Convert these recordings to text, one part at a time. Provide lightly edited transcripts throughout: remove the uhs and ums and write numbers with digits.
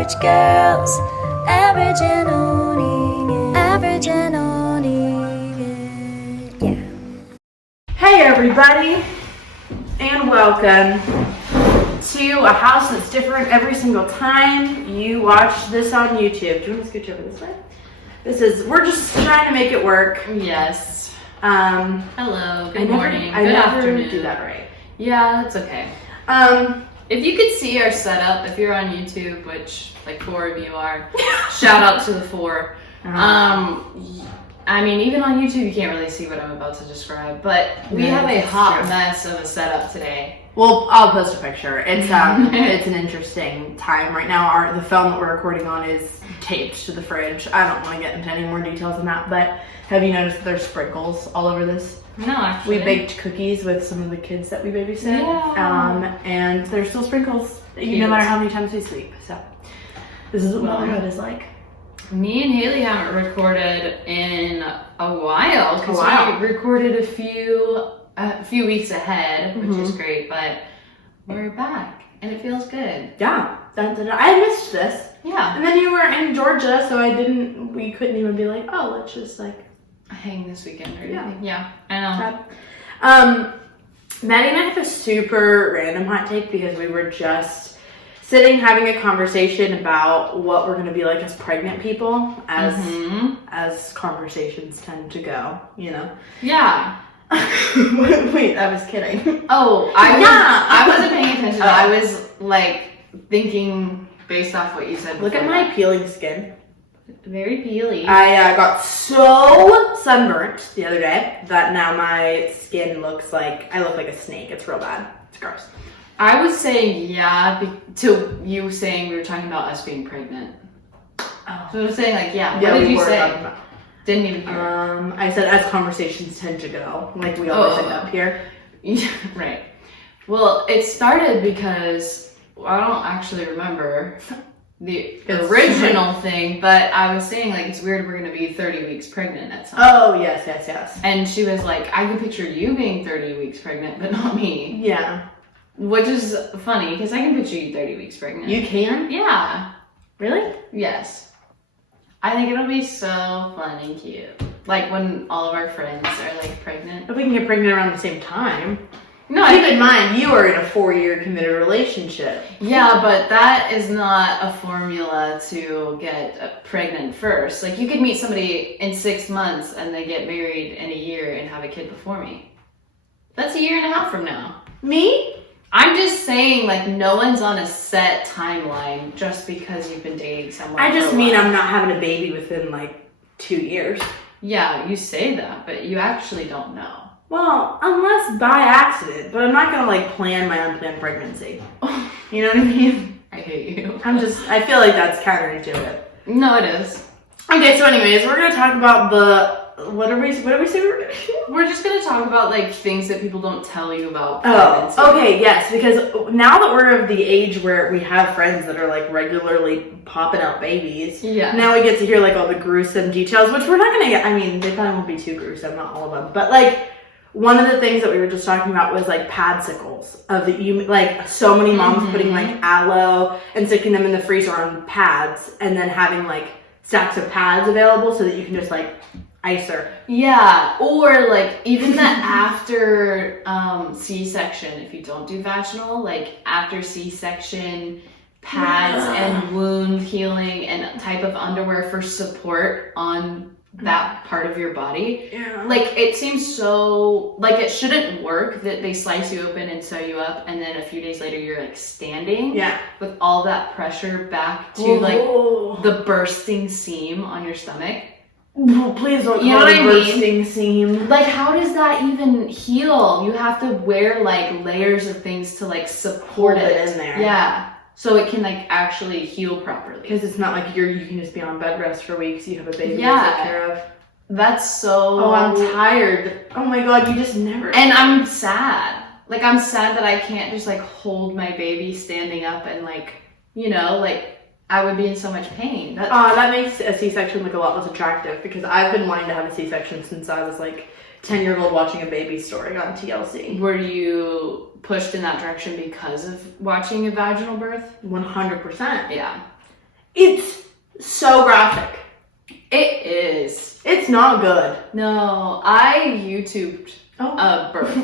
Average girls, average and owning it. Average and owning it. Yeah. Hey everybody, and welcome to a house that's different every single time you watch this on YouTube. Do you want to scooch over this way? We're just trying to make it work. Yes. Hello, good morning, I good never afternoon. do that right. Yeah, that's okay. If you could see our setup, if you're on YouTube, which like 4 of you are, shout out to the 4. I mean, even on YouTube, you can't really see what I'm about to describe, but we have a hot mess of a setup today. Well, I'll post a picture. It's it's an interesting time right now. The phone that we're recording on is taped to the fridge. I don't want to get into any more details than that, but have you noticed that there's sprinkles all over this? No, actually. We baked cookies with some of the kids that we babysit, and there's still sprinkles, no matter how many times we sleep. So this is what motherhood is like. Me and Haley haven't recorded in a while because we recorded a few weeks ahead, which is great, but we're back and it feels good. Yeah, I missed this. Yeah. And then you were in Georgia, so we couldn't even be like, oh, let's just like hang this weekend or anything. Yeah, I know. Maddie and I have a super random hot take because we were just sitting having a conversation about what we're going to be like as pregnant people, as conversations tend to go, you know? Yeah. Wait, I was kidding. Oh, I wasn't paying attention. I was like thinking based off what you said. Look at my peeling skin. Very peely. I got so sunburnt the other day that now my skin looks like I look like a snake. It's real bad. It's gross. I would say to you saying we were talking about us being pregnant. Oh. So I was saying like what did you say? Didn't even hear. I said as conversations tend to go, like we always end up here. Yeah, right. Well, it started because I don't actually remember the original thing, but I was saying like it's weird we're gonna be 30 weeks pregnant at some point. Oh yes. And she was like, I can picture you being 30 weeks pregnant, but not me. Yeah. Which is funny because I can picture you 30 weeks pregnant. You can? Yeah. Really? Yes. I think it'll be so fun and cute. Like when all of our friends are like pregnant. If we can get pregnant around the same time. No, keep in mind you are in a 4-year committed relationship. Yeah, but that is not a formula to get pregnant first. Like you could meet somebody in 6 months and they get married in a year and have a kid before me. That's a year and a half from now. Me? I'm just saying, like, no one's on a set timeline just because you've been dating someone. I just mean I'm not having a baby within like 2 years. Yeah, you say that, but you actually don't know. Well, unless by accident, but I'm not gonna like plan my unplanned pregnancy. You know what I mean? I hate you. I feel like that's counterintuitive. No, it is. Okay, so anyways, we're gonna talk about what did we say we were gonna do? We're just gonna talk about like things that people don't tell you about pregnancy. Oh, okay, yes, because now that we're of the age where we have friends that are like regularly popping out babies, now we get to hear like all the gruesome details, which we're not gonna get. I mean, they probably won't be too gruesome, not all of them, but like one of the things that we were just talking about was like padsicles like so many moms putting like aloe and sticking them in the freezer on pads and then having like stacks of pads available so that you can just like ice her. Yeah, or like even the after C-section, if you don't do vaginal, like after C-section pads and wound healing and type of underwear for support on that part of your body. Yeah. Like it seems so like it shouldn't work that they slice you open and sew you up and then a few days later you're like standing with all that pressure back to like the bursting seam on your stomach. Oh, please don't call it bursting seam. Like how does that even heal? You have to wear like layers of things to like support it in there. Yeah. So it can like actually heal properly. Because it's not like you can just be on bed rest for weeks. You have a baby to take care of. That's so... Oh, I'm tired. Oh my God, you just never... And I'm sad. Like I'm sad that I can't just like hold my baby standing up and like, you know, like I would be in so much pain. That makes a C-section look a lot less attractive because I've been wanting to have a C-section since I was like 10-year-old watching a baby story on TLC. Were you pushed in that direction because of watching a vaginal birth? 100%. Yeah. It's so graphic. It is. It's not good. No, I YouTubed a birth.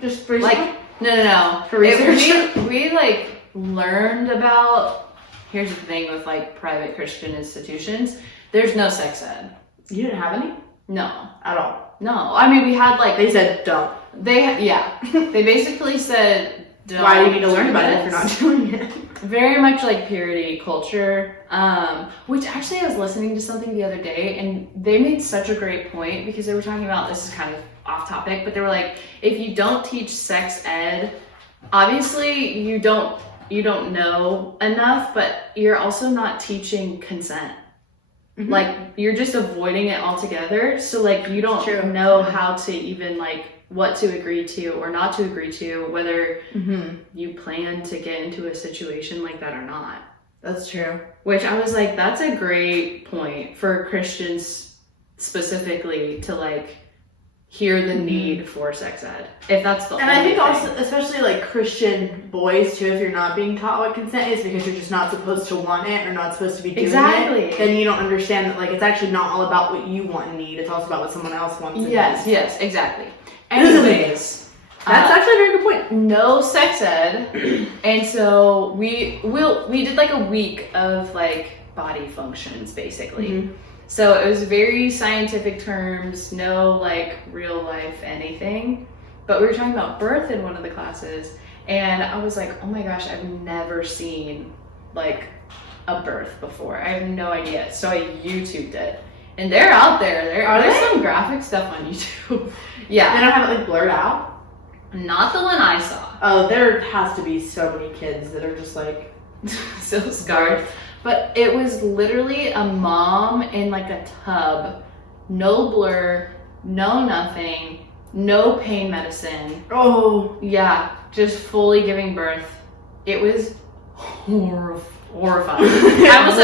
Just for like, no. For research? We like learned about, here's the thing with like private Christian institutions, there's no sex ed. You didn't have any? No. At all? No. I mean, we had like... They said don't. They basically said don't. Why do you need to learn about it if you're not doing it? Very much like purity culture, which actually I was listening to something the other day and they made such a great point because they were talking about, this is kind of off topic, but they were like, if you don't teach sex ed, obviously you don't know enough, but you're also not teaching consent. Mm-hmm. Like you're just avoiding it altogether. So like you don't know how to even like what to agree to or not to agree to, whether you plan to get into a situation like that or not. That's true. Which I was like, that's a great point for Christians specifically to like hear the need for sex ed. If that's the only I think thing. also, especially like Christian boys too, if you're not being taught what consent is because you're just not supposed to want it or not supposed to be doing it, then you don't understand that like it's actually not all about what you want and need, it's also about what someone else wants and needs. Yes, exactly. Anyways, that's actually a very good point. No sex ed, and so we did like a week of like body functions basically. Mm-hmm. So it was very scientific terms, no like real life anything. But we were talking about birth in one of the classes, and I was like, oh my gosh, I've never seen like a birth before. I have no idea. So I YouTubed it. And they're out there. There's some graphic stuff on YouTube. Yeah. They don't have it like blurred out? Not the one I saw. Oh, there has to be so many kids that are just like so scarred. But it was literally a mom in like a tub, no blur, no nothing, no pain medicine. Oh. Yeah, just fully giving birth. It was horrifying. I was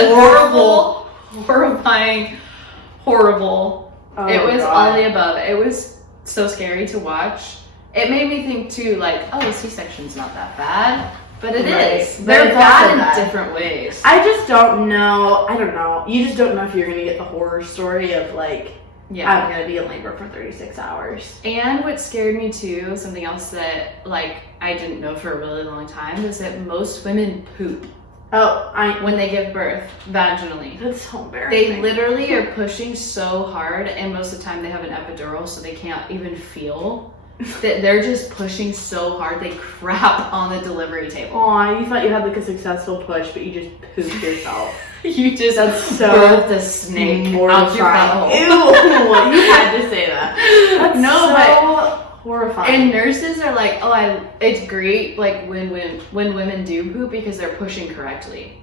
horrible. Oh, it was God. all the above. It was so scary to watch. It made me think too, like, oh, a C-section's not that bad. But it is. They're bad in different ways. I just don't know. I don't know. You just don't know if you're going to get the horror story of like, I'm going to be in labor for 36 hours. And what scared me too, something else that like I didn't know for a really long time, is that most women poop. When they give birth vaginally. That's so embarrassing. They literally are pushing so hard, and most of the time they have an epidural, so they can't even feel. That they're just pushing so hard they crap on the delivery table. Aw, you thought you had like a successful push, but you just pooped yourself. You just birthed a snake out your butthole. Ew, you had to say that. That's but horrifying. And nurses are like, it's great like when women do poop because they're pushing correctly.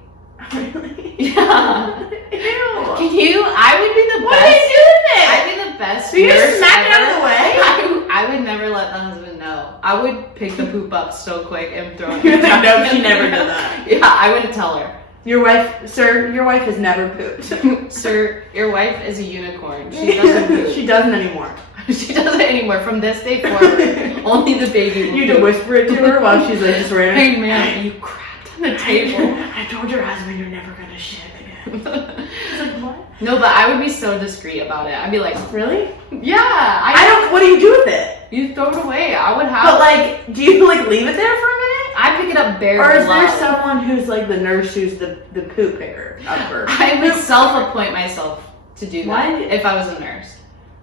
Really? Yeah. Ew. Can you? I would be the best. What do they do with it? I'd be the best. Do you just smack it out of the way? I would never let the husband know. I would pick the poop up so quick and throw it. No, she never did that. Yeah, I wouldn't tell her. Your wife has never pooped. Sir, your wife is a unicorn. She doesn't poop. She doesn't anymore. She doesn't anymore. From this day forward, only the baby will You to whisper it to her while she's like just running. Hey man, you crapped on the table. I told your husband you're never gonna shit again. She's like, what? No, but I would be so discreet about it. I'd be like, really? Yeah. I don't. What do you do with it? You throw it away. I would have. But like, do you like leave it there for a minute? I pick it up bare. Or is there someone who's like the nurse who's the poop picker of her? I would self-appoint myself to do that. Why? If I was a nurse.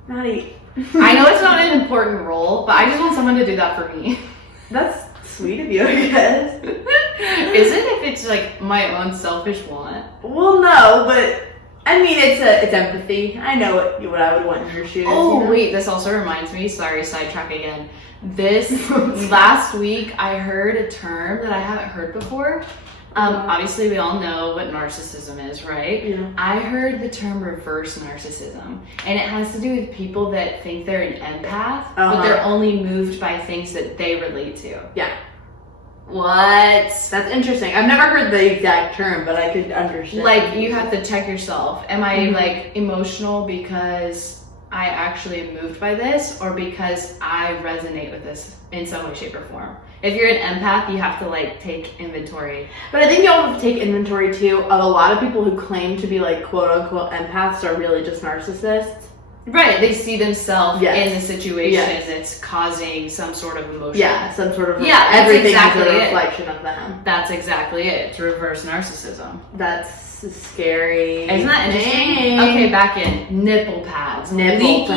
Maddie. I know it's not an important role, but I just want someone to do that for me. That's sweet of you, I guess. Is it if it's like my own selfish want? Well, no, but I mean it's empathy. I know what I would want in your shoes. Oh, you know? wait, this also reminds me. Sorry, sidetrack again. This last week I heard a term that I haven't heard before. Obviously, we all know what narcissism is, right? Yeah. I heard the term reverse narcissism, and it has to do with people that think they're an empath, but they're only moved by things that they relate to. Yeah. What? That's interesting. I've never heard the exact term, but I could understand. Like, you have to check yourself. Am I, like, emotional because I actually am moved by this, or because I resonate with this in some way, shape, or form? If you're an empath, you have to like take inventory. But I think you also have to take inventory too of a lot of people who claim to be like quote unquote empaths are really just narcissists. Right, they see themselves Yes. in the situation Yes. that's causing some sort of emotion. Yeah, some sort of that's everything exactly is a it. reflection of them. That's exactly it. It's reverse narcissism. That's scary. Isn't that interesting? Dang. Okay, back in. Nipple pads. Nipple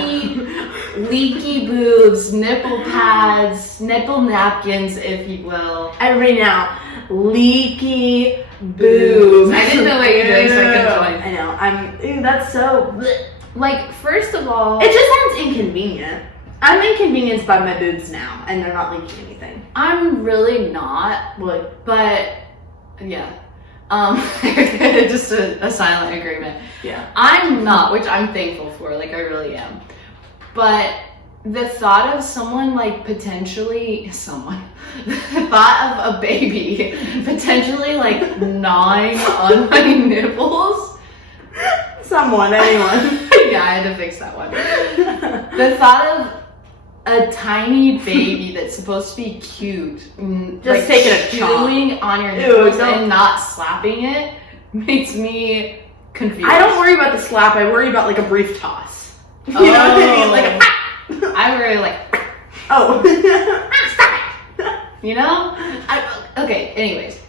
Leaky boobs, nipple pads, nipple napkins, if you will. Everybody now, leaky boobs. I didn't know what you were doing, so I couldn't join. I know. That's so. bleh. Like, first of all, It just sounds inconvenient. I'm inconvenienced by my boobs now, and they're not leaking anything. I'm really not, Like, but yeah. Just a silent agreement. yeah. I'm not, which I'm thankful for, like I really am. But the thought of someone like potentially, the thought of a baby potentially like gnawing on my nipples. Someone, anyone. Yeah, I had to fix that one. The thought of a tiny baby that's supposed to be cute, Just taking a chomp. chewing on your Ew, nipples don't- and not slapping it makes me confused. I don't worry about the slap. I worry about like a brief toss. You know what I mean? Like, I worry like, oh. you know? Okay, anyways.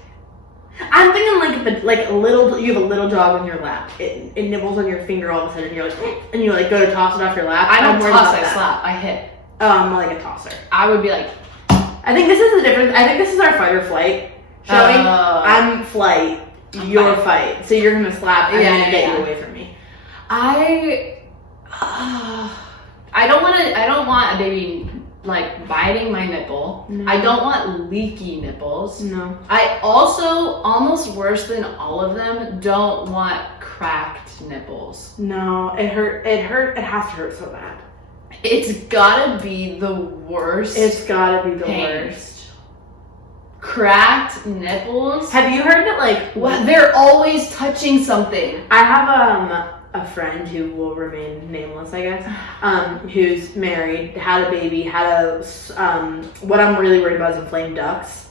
I'm thinking like a little. You have a little dog on your lap. It nibbles on your finger all of a sudden. You're like, and you like go to toss it off your lap. I don't I'm worried toss, about I that. slap, I hit. Oh, I'm like a tosser. I would be like, I think this is the difference. I think this is our fight or flight showing. I'm flight. You're fight. So you're gonna slap. I'm gonna get you away from me. I don't want a baby like biting my nipple. No. I don't want leaky nipples. No. I also, almost worse than all of them, don't want cracked nipples. No. It hurt. It hurt. It has to hurt so bad. It's gotta be the worst. It's gotta be the pain. worst. Cracked nipples. Have you heard that like What? They're always touching something. I have a friend who will remain nameless, I guess, who's married, had a baby, had a what I'm really worried about is inflamed ducts.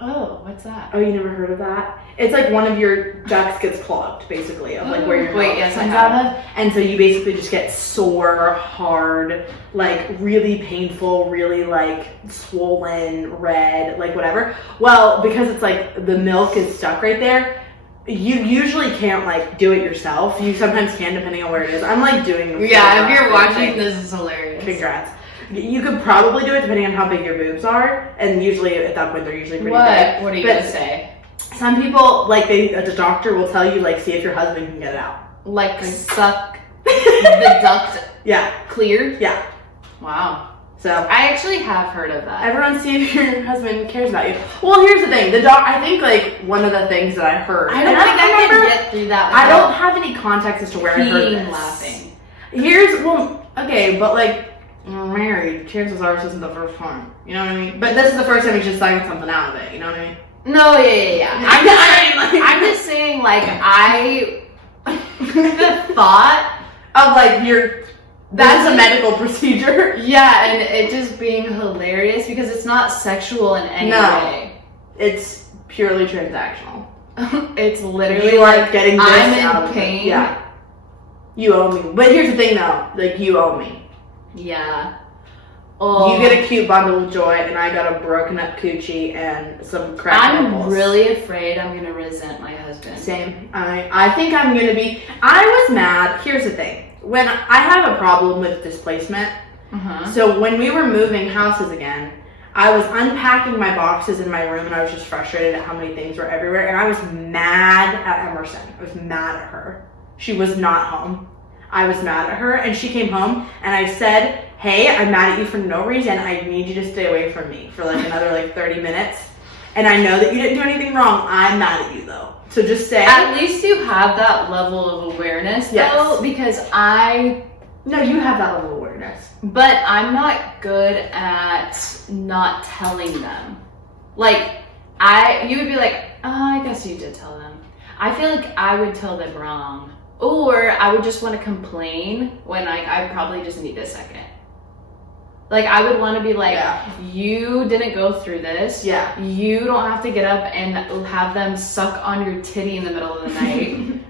Oh, what's that? Oh, you never heard of that? It's like one of your ducts gets clogged, basically, of like where your milk yes, I comes have. out of, and so you basically just get sore, hard, like really painful, really like swollen, red, like whatever. Well, because it's like the milk is stuck right there, you usually can't like do it yourself. You sometimes can, depending on where it is. I'm like doing. Yeah, if you're watching, this is hilarious. Congrats. You could probably do it depending on how big your boobs are, and usually at that point they're usually pretty big. What are you But gonna say? some people, like the doctor will tell you, like, see if your husband can get it out. Like suck the duct Yeah, clear? yeah. Wow. So I actually have heard of that. everyone see if your husband cares about you. Well, here's the thing. I think like one of the things that I heard. I don't and think I remember- can get through that. I don't have any context as to where I heard peeing this. laughing. Okay, but like we're married. Chances are this isn't the first time. You know what I mean? But this is the first time he's just sucking something out of it. You know what I mean? No, yeah. I'm just saying, like, the thought of like that's a medical procedure. Yeah, and it just being hilarious because it's not sexual in any way. It's purely transactional. It's literally You are like getting this I'm out in of pain. it. Yeah. You owe me. But here's the thing though, like you owe me. Yeah. Oh. You get a cute bundle of joy and I got a broken up coochie and some cracked I'm nipples. really afraid I'm gonna resent my husband. Same. I think I'm gonna be. I was mad. Here's the thing. When I have a problem with displacement, so when we were moving houses again, I was unpacking my boxes in my room and I was just frustrated at how many things were everywhere. And I was mad at Emerson. I was mad at her. She was not home. I was mad at her and she came home and I said, hey, I'm mad at you for no reason. I need you to stay away from me for like another like 30 minutes. And I know that you didn't do anything wrong. I'm mad at you though. So just say. At least you have that level of awareness though, because No, you have that level of awareness. But I'm not good at not telling them. Like, you would be like, oh, I guess you did tell them. I feel like I would tell them wrong. Or I would just want to complain when I probably just need a second. Like, I would want to be like, Yeah. you didn't go through this. Yeah. You don't have to get up and have them suck on your titty in the middle of the night.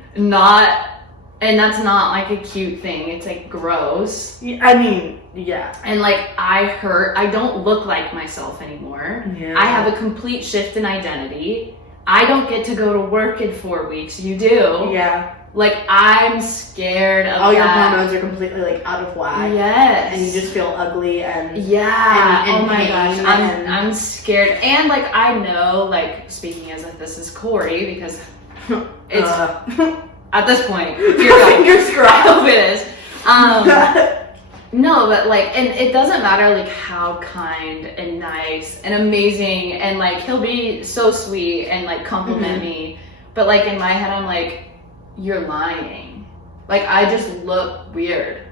And that's not like a cute thing. It's like gross. I mean, yeah. And like, I don't look like myself anymore. Yeah. I have a complete shift in identity. I don't get to go to work in 4 weeks. You do. Yeah. Like, I'm scared of all that. your hormones are completely like out of whack. Yes. And you just feel ugly and yeah. and oh my pain gosh. and- I'm scared. And like, I know, like, speaking as if this is Corey, because it's at this point, fingers I crossed. hope it is. No, but like, and it doesn't matter like how kind and nice and amazing, and like, he'll be so sweet and like compliment me, but like in my head I'm like, you're lying. Like, I just look weird.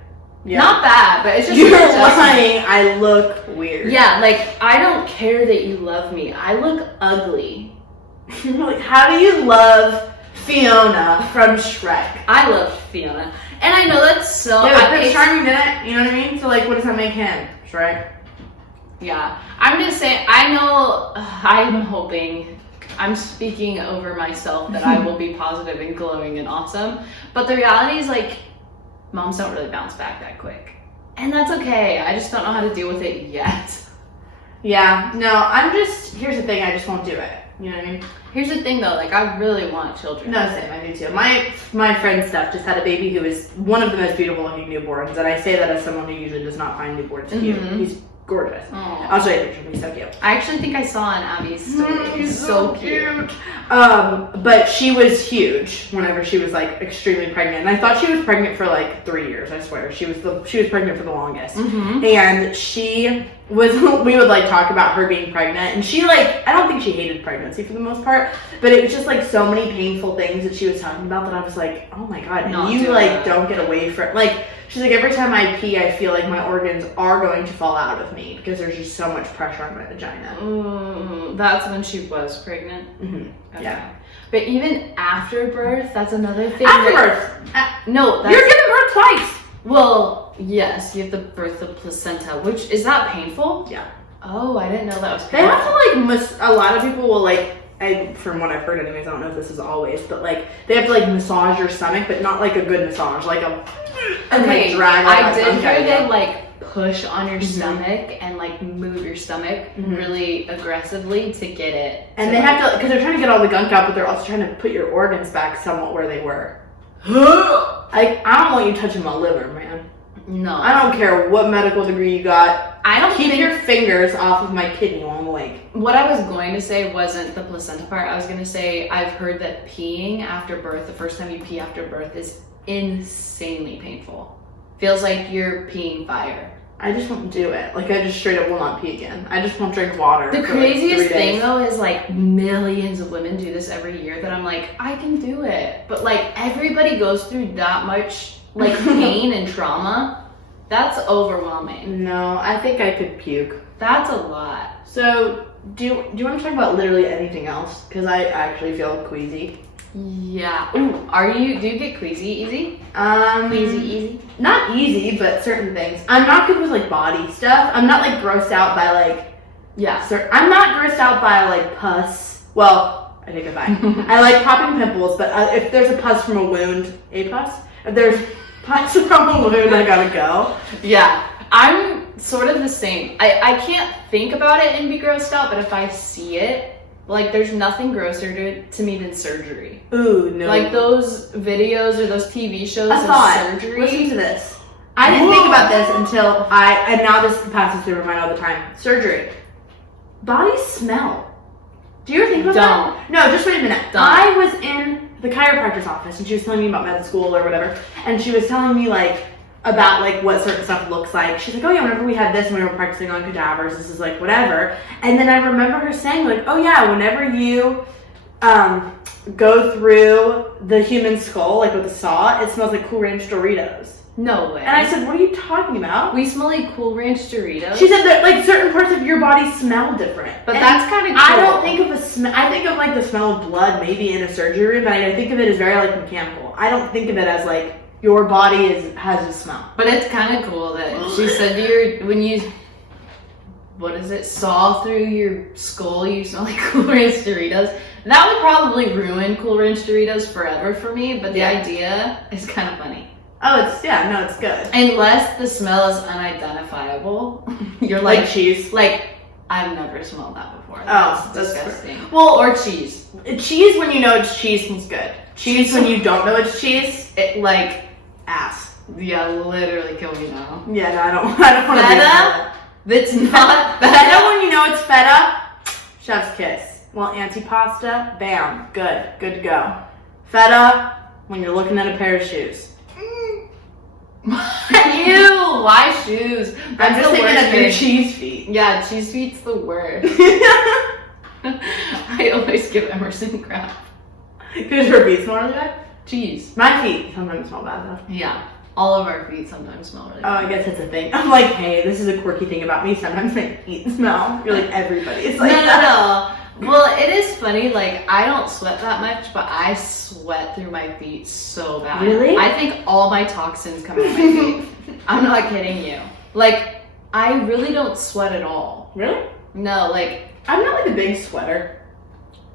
Yeah. Not bad, but it's just You're an adjustment. lying. I look weird. Yeah, like, I don't care that you love me. I look ugly. Like, how do you love Fiona from Shrek? I love Fiona. And I know that's so... Yeah, but Prince it's- Charming didn't, you know what I mean? So, like, what does that make him? Shrek? Yeah. I'm just saying, I know, I'm hoping, I'm speaking over myself that I will be positive and glowing and awesome. But the reality is, like, moms don't really bounce back that quick. And that's okay. I just don't know how to deal with it yet. Yeah. No, here's the thing, I just won't do it. You know what I mean? Here's the thing, though. Like, I really want children. No, same. I do too. My friend Steph just had a baby who is one of the most beautiful looking newborns, and I say that as someone who usually does not find newborns cute. He's gorgeous. Aw. I'll show you a picture of him. He's so cute. I actually think I saw on Abby's story. He's so cute. But she was huge whenever she was like extremely pregnant, and I thought she was pregnant for like 3 years. I swear, she was pregnant for the longest. And she was. We would like talk about her being pregnant, and she like, I don't think she hated pregnancy for the most part, but it was just like so many painful things that she was talking about that I was like, oh my god, and Not you doing like that. don't get away from like. She's like, every time I pee, I feel like my organs are going to fall out of me because there's just so much pressure on my vagina. That's when she was pregnant. Okay. Yeah. But even after birth, that's another thing. After that- birth, No, that's, you're giving birth twice. well, yes, you have to birth the placenta, which is that painful? Yeah. Oh, I didn't know that was They painful. have to like, a lot of people will like, from what I've heard anyways, I don't know if this is always, but like, they have to like massage your stomach, but not like a good massage, like a, and Okay, like drag I on did some hear kind they of- like push on your stomach and like move your stomach really aggressively to get it. And they have to, because they're trying to get all the gunk out, but they're also trying to put your organs back somewhat where they were. I don't want you touching my liver, man. No. I don't care what medical degree you got. I don't Keep think your fingers off of my kidney while I'm awake. what I was going to say wasn't the placenta part. I was going to say I've heard that peeing after birth, the first time you pee after birth, is insanely painful. Feels like you're peeing fire. I just won't do it. Like, I just straight up will not pee again. I just won't drink water. The for, like, 3 craziest thing days. though is like millions of women do this every year that I'm like, I can do it. But like, everybody goes through that much like pain and trauma. That's overwhelming. No, I think I could puke. That's a lot. So, do you want to talk about literally anything else? Because I actually feel queasy. Yeah. Ooh, do you get queasy easy? Queasy easy? Not easy, but certain things. I'm not good with like body stuff. I'm not like grossed out by like. Yeah. I'm not grossed out by like pus. Well, I take it back. I like popping pimples, but if there's a pus from a wound, if there's pus from a wound, I gotta go. Yeah. I'm sort of the same. I can't think about it and be grossed out, but if I see it, like, there's nothing grosser to me than surgery. Ooh, no. Like those videos or those TV shows I of thought, surgery. listen to this. I didn't think about this until and now this passes through my mind all the time. Surgery. Bodies smell. Do you ever think about that? No, just wait a minute. Don't. I was in the chiropractor's office and she was telling me about med school or whatever, and she was telling me like about like what certain stuff looks like. She's like, oh yeah, whenever we had this when we were practicing on cadavers, this is like whatever. And then I remember her saying like, oh yeah, whenever you go through the human skull like with a saw, it smells like Cool Ranch Doritos. No way. And I said, what are you talking about? We smell like Cool Ranch Doritos. She said that like certain parts of your body smell different. But And that's kind of cool. I don't think of a smell. I think of like the smell of blood maybe in a surgery room, but I think of it as very like mechanical. I don't think of it as like your body has a smell. But it's kind of cool that she said when you what is it, saw through your skull, you smell like Cool Ranch Doritos. That would probably ruin Cool Ranch Doritos forever for me, but the idea is kind of funny. Oh, it's good. Unless the smell is unidentifiable. You're like cheese. Like, I've never smelled that before. That's disgusting. Well, or cheese. Cheese when you know it's cheese smells good. Cheese when you don't know it's cheese, it like ass. Yeah, literally kill me now. Yeah, no, I don't want to be feta. That's not feta when you know it's feta. Chef's kiss. Well, antipasta, bam, good to go. Feta when you're looking at a pair of shoes. Ew, why shoes? I'm just thinking of your cheese feet. Yeah, cheese feet's the worst. I always give Emerson crap. Because your feet smell really bad? Cheese. My feet sometimes smell bad though. Yeah. All of our feet sometimes smell really bad. Oh, I guess it's a thing. I'm like, hey, this is a quirky thing about me. Sometimes my feet smell. You're like, everybody is like No. Well, it is funny, like, I don't sweat that much, but I sweat through my feet so bad. Really? I think all my toxins come out of my feet. I'm not kidding you. Like, I really don't sweat at all. Really? No, like... I'm not like a big sweater.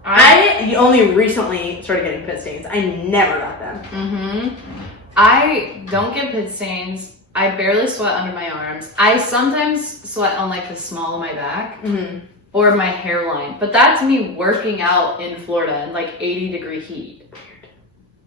I only recently started getting pit stains. I never got them. Mm-hmm. I don't get pit stains. I barely sweat under my arms. I sometimes sweat on, like, the small of my back. Mm-hmm. Or my hairline. But that's me working out in Florida in like 80-degree heat.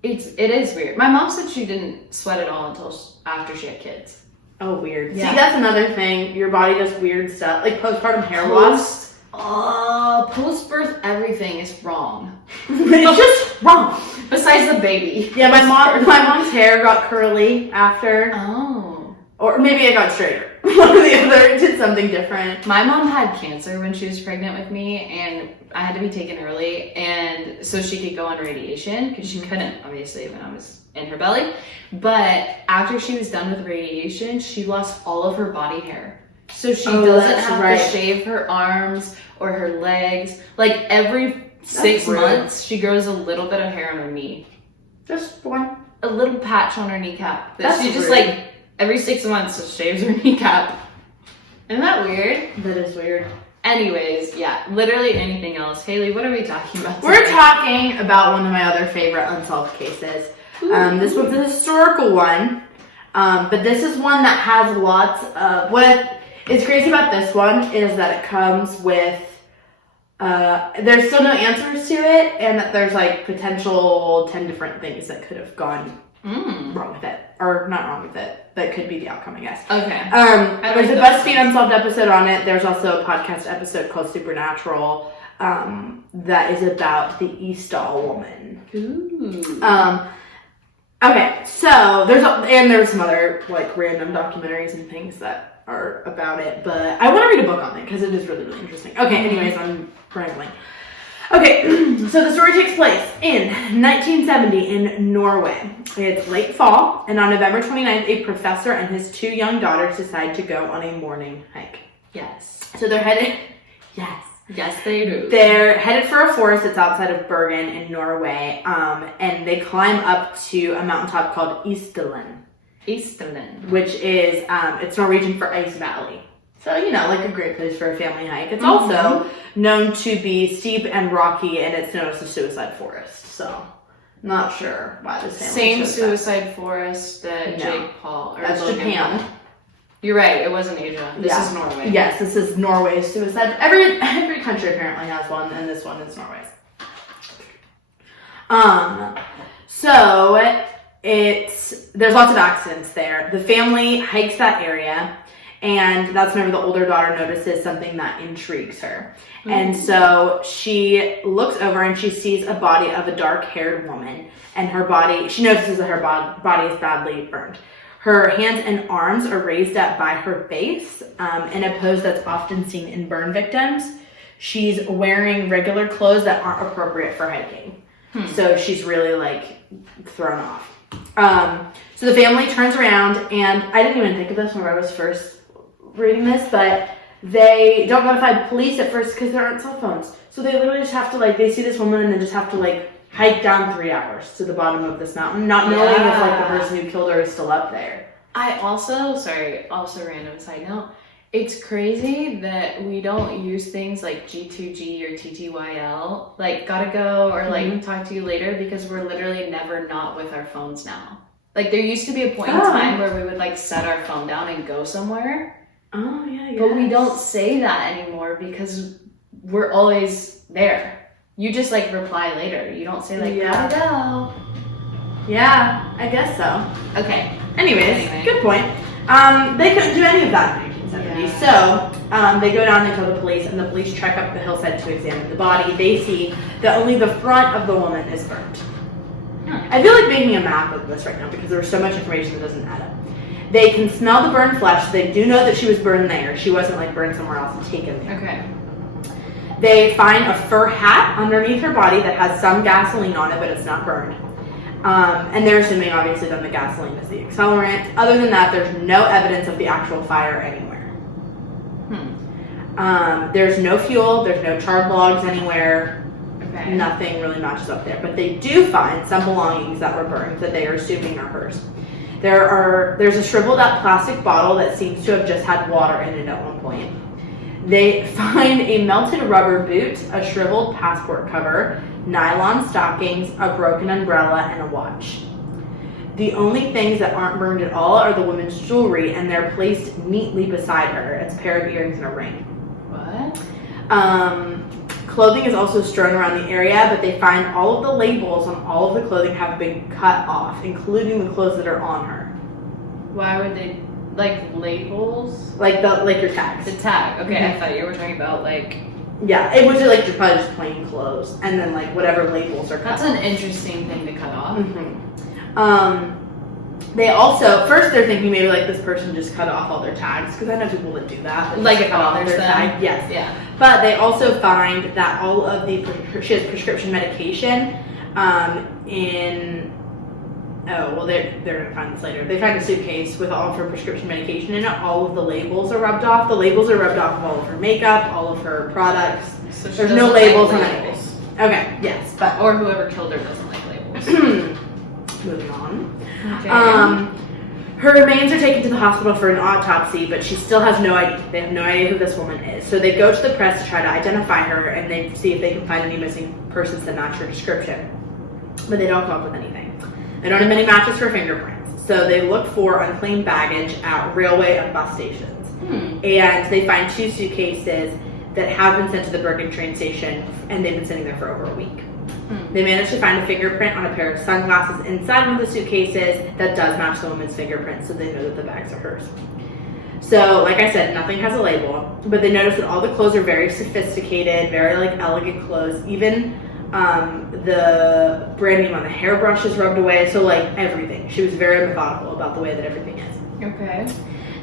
It is weird. My mom said she didn't sweat at all until after she had kids. Oh, weird. Yeah. See, that's another thing. Your body does weird stuff. Like postpartum hair loss. Post-birth everything is wrong. It's just wrong. Besides the baby. Yeah, my mom's hair got curly after. Oh. Or maybe it got straighter. One or the other. It did something different. My mom had cancer when she was pregnant with me, and I had to be taken early, and so she could go on radiation, because she couldn't, obviously, when I was in her belly. But after she was done with radiation, she lost all of her body hair. So she doesn't have to shave her arms or her legs. Like, every 6 months, she grows a little bit of hair on her knee. Just one. A little patch on her kneecap. That's she just, rude. like, every 6 months just shaves her kneecap. Isn't that weird? That is weird. Anyways, yeah, literally anything else. Haley, what are we talking about today? We're talking about one of my other favorite unsolved cases. This one's a historical one, but this is one that has lots of... What is crazy about this one is that it comes with... there's still no answers to it, and that there's like potential 10 different things that could have gone wrong with it. Or not wrong with it. That could be the outcome, I guess. Okay. There's a BuzzFeed Unsolved episode on it. There's also a podcast episode called Supernatural that is about the Isdal Woman. Ooh. Okay, so there's some other like random documentaries and things that are about it, but I want to read a book on it because it is really, really interesting. Okay, anyways, I'm rambling. Okay, so the story takes place in 1970 in Norway. It's late fall, and on November 29th, a professor and his 2 young daughters decide to go on a morning hike. Yes. So they're headed... Yes. Yes, they do. They're headed for a forest that's outside of Bergen in Norway, and they climb up to a mountaintop called Isdalen. Isdalen. Which is, it's Norwegian for ice valley. So, you know, like a great place for a family hike. It's also known to be steep and rocky, and it's known as the suicide forest. So, not sure why this family Same chose suicide forest that Jake Paul... Or that's Logan Japan. Paul. You're right, it wasn't Asia. This is Norway. Yes, this is Norway's suicide. Every country apparently has one, and this one is Norway's. So there's lots of accidents there. The family hikes that area, and that's whenever the older daughter notices something that intrigues her. Mm-hmm. And so she looks over and she sees a body of a dark-haired woman, and she notices that her body is badly burned. Her hands and arms are raised up by her face in a pose that's often seen in burn victims. She's wearing regular clothes that aren't appropriate for hiking. So she's really like thrown off. So the family turns around, and I didn't even think of this when I was first reading this, but they don't notify police at first because there aren't cell phones. So they literally just have to they see this woman and then just have to hike down 3 hours to the bottom of this mountain, not knowing if the person who killed her is still up there. I also random side note, It's crazy that we don't use things like G2G or TTYL, like gotta go or like talk to you later, because we're literally never not with our phones now. Like there used to be a point in time where we would like set our phone down and go somewhere. Oh yeah, But we don't say that anymore because we're always there. You just like reply later. You don't say like gotta go. Yeah, I guess so. Okay. Anyways, good point. They couldn't do any of that in 1970. So they go down and tell the police, and the police trek up the hillside to examine the body. They see that only the front of the woman is burnt. I feel like making a map of this right now because there's so much information that doesn't add up. They can smell the burned flesh. So they do know that she was burned there. She wasn't like burned somewhere else and taken there. Okay. They find a fur hat underneath her body that has some gasoline on it, but it's not burned. And they're assuming, obviously, that the gasoline is the accelerant. Other than that, there's no evidence of the actual fire anywhere. There's no fuel. There's no charred logs anywhere. Okay. Nothing really matches up there. But they do find some belongings that were burned that they are assuming are hers. There's a shriveled up plastic bottle that seems to have just had water in it at one point. They find a melted rubber boot, a shriveled passport cover, nylon stockings, a broken umbrella, and a watch. The only things that aren't burned at all are the woman's jewelry, and they're placed neatly beside her. It's a pair of earrings and a ring. What? Clothing is also strewn around the area, but they find all of the labels on all of the clothing have been cut off, including the clothes that are on her. Why would they, like labels? Like your tags. The tag. Okay, I thought you were talking about like. Yeah, it was like probably just plain clothes, and then like whatever labels are cut. That's an interesting thing to cut off. They also first they're thinking maybe like this person just cut off all their tags, because I know people that do that. Like cut off their tag. Yes. Yeah. But they also find that all of she has prescription medication they're gonna find this later. They find a suitcase with all of her prescription medication in it. All of the labels are rubbed off. The labels are rubbed off of all of her makeup, all of her products. So there's no labels on anything. Okay, yes, but or whoever killed her doesn't like labels. moving on. Okay. Her remains are taken to the hospital for an autopsy, but she still has no idea. They have no idea who this woman is. So they go to the press to try to identify her, and they see if they can find any missing persons that match her description. But they don't come up with anything. They don't have any matches for fingerprints. So they look for unclaimed baggage at railway and bus stations. And they find 2 suitcases that have been sent to the Bergen train station, and they've been sitting there for over a week. They managed to find a fingerprint on a pair of sunglasses inside one of the suitcases that does match the woman's fingerprint, so they know that the bags are hers. So, like I said, nothing has a label, but they notice that all the clothes are very sophisticated, very like elegant clothes. Even the brand name on the hairbrush is rubbed away, so like everything. She was very methodical about the way that everything is. Okay.